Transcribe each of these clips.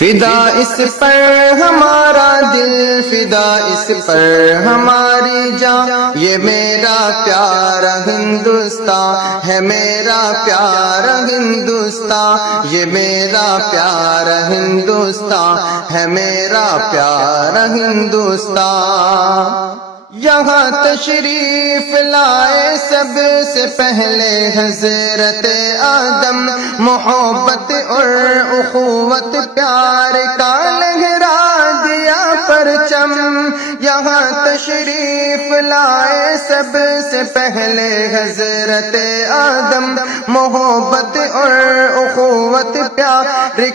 فدا اس پر ہمارا دل، فدا اس پر ہماری جان، یہ میرا پیارا ہندوستان ہے، میرا پیارا ہندوستان، یہ میرا پیارا ہندوستان ہے، میرا پیارا ہندوستان۔ یہاں تشریف لائے سب سے پہلے حضرت آدم، محبت اور اخوت پیار کا لہرا دیا پرچم۔ یہاں تشریف لائے سب سے پہلے حضرت آدم، محبت اور اخوت پیار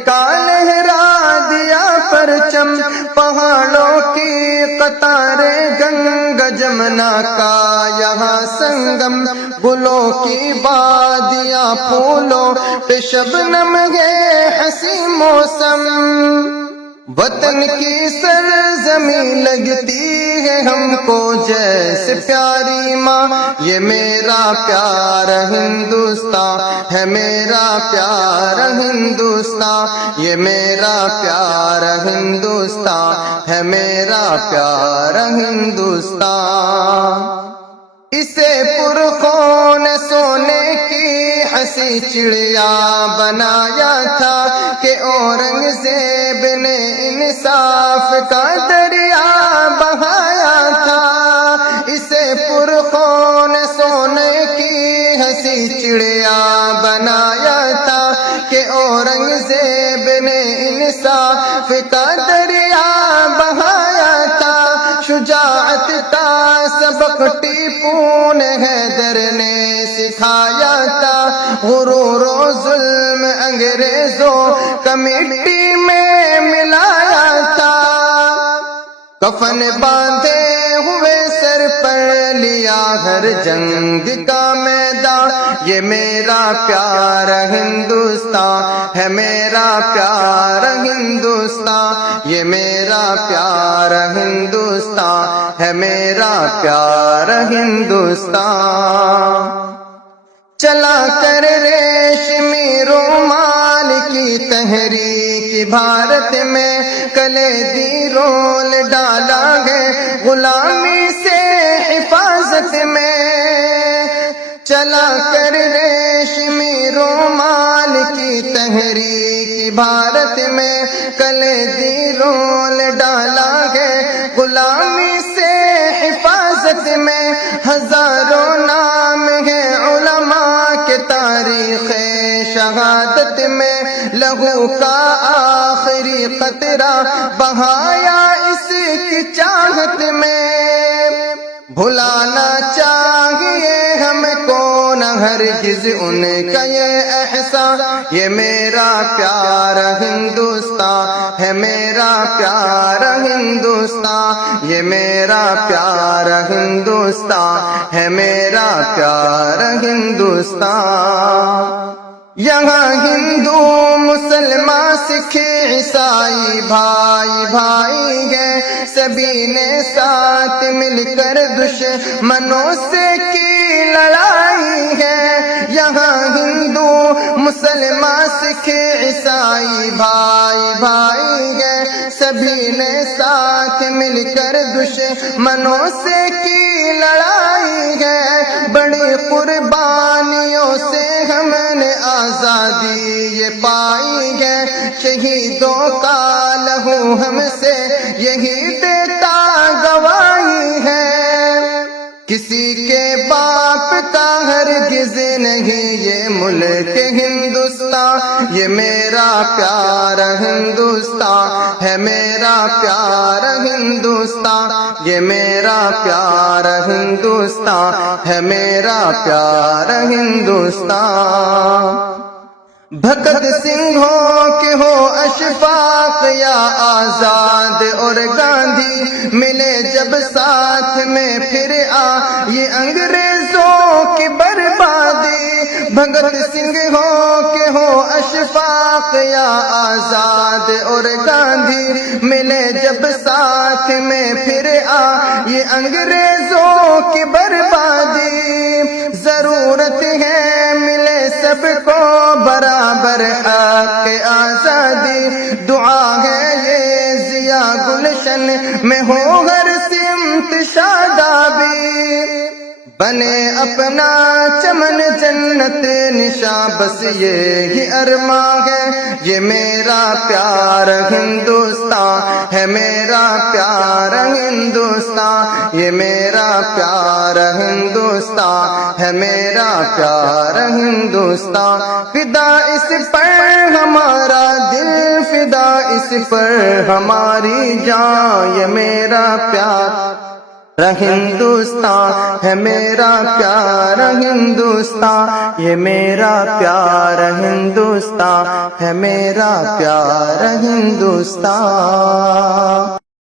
کا لہرا دیا پرچم۔ پہاڑوں کی قطاریں گنگا جمنا کا یہاں سنگم، گلوں کی وادیاں پھولوں پہ شبنم ہے حسین موسم۔ وطن کی سرزمین لگتی ہے ہم کو جیسے پیاری ماں، یہ میرا پیارا ہندوستان ہے، میرا پیارا ہندوستان، یہ میرا پیارا ہندوستان ہے، میرا پیارا ہندوستان۔ اسے پرخون سونے کی ہنسی چڑیا بنایا تھا کہ اورنگزیب نے انصاف کا دریا بہایا تھا۔ اسے پرخون سونے کی ہنسی چڑیا بنایا تھا کہ اورنگزیب نے انصاف کا دریا بہایا تھا۔ شجاعت کا سبق ٹیپو نے حیدر نے سکھایا تھا، غرور و ظلم انگریزوں کا مٹی میں ملایا تھا۔ کفن باندھے ہوئے سر پر لیا ہر جنگ کا میدان، یہ میرا پیارا ہندوستان ہے، میرا پیارا ہندوستان، یہ میرا پیارا ہندوستان ہے، میرا پیارا ہندوستان۔ چلا کر ریشمی رومال کی تحریک بھارت میں، کلیدی رول ڈالا ہے غلامی سے حفاظت میں۔ چلا کر ریشمی رومال کی تحریک بھارت میں، کلیدی رول ڈالا ہے غلامی سے حفاظت میں۔ ہزاروں نام ہے علماء کے تاریخ شہادت میں، لہو کا آخری قطرہ بہایا اس کی چاہت میں۔ بھلانا چاہیے ہم کو نہ ہرگز ان کا یہ احسان، یہ میرا پیارا ہندوستان ہے، میرا پیارا ہندوستان، یہ میرا پیارا ہندوستان ہے، میرا پیارا ہندوستان۔ یہاں ہندو مسلمان سکھ عیسائی بھائی بھائی ہیں، سبھی نے ساتھ مل کر دشمنوں سے کی لڑائی ہے۔ یہاں ہندو مسلمان سکھ عیسائی بھائی بھائی ہیں، سبھی نے ساتھ مل کر دشمنوں سے کی لڑائی ہے۔ بڑی قربانیوں سے ہم نے آزادی یہ پائی ہے، شہیدوں کا لہو ہم سے یہی دیتا گواہی ہے۔ کسی کے باپ کا ہرگز نہیں یہ ملک ہندوستان، یہ میرا پیارا ہندوستان ہے، میرا پیارا ہندوستان، یہ میرا پیارا ہندوستان ہے، میرا پیارا ہندوستان۔ بھگت سنگھوں کے ہو اشفاق یا آزاد اور گاندھی، ملے جب ساتھ میں پھر یہ انگریزوں کی بربادی۔ بھگت سنگھوں کے ہو اشفاق یا آزاد اور گاندھی، ملے جب ساتھ میں پھر یہ انگریزوں کی بربادی۔ ضرورت ہے ملے سب سب کو برابر حق آزادی، دعا ہے یہ ضیا گلشن میں ہو ہر سمت شادابی، بنے اپنا چمن جنت نشاں بس یہی ارماں ہے، یہ میرا پیارا ہندوستان ہے، میرا پیارا ہندوستان، یہ میرا پیارا ہندوستان ہے، میرا پیارا ہندوستان، فدا اس پر ہمارا دل، فدا اس پر ہماری جان، یہ میرا پیارا ہندوستان ہے، میرا پیارا ہندوستان، یہ میرا پیارا ہندوستان ہے، میرا پیارا ہندوستان۔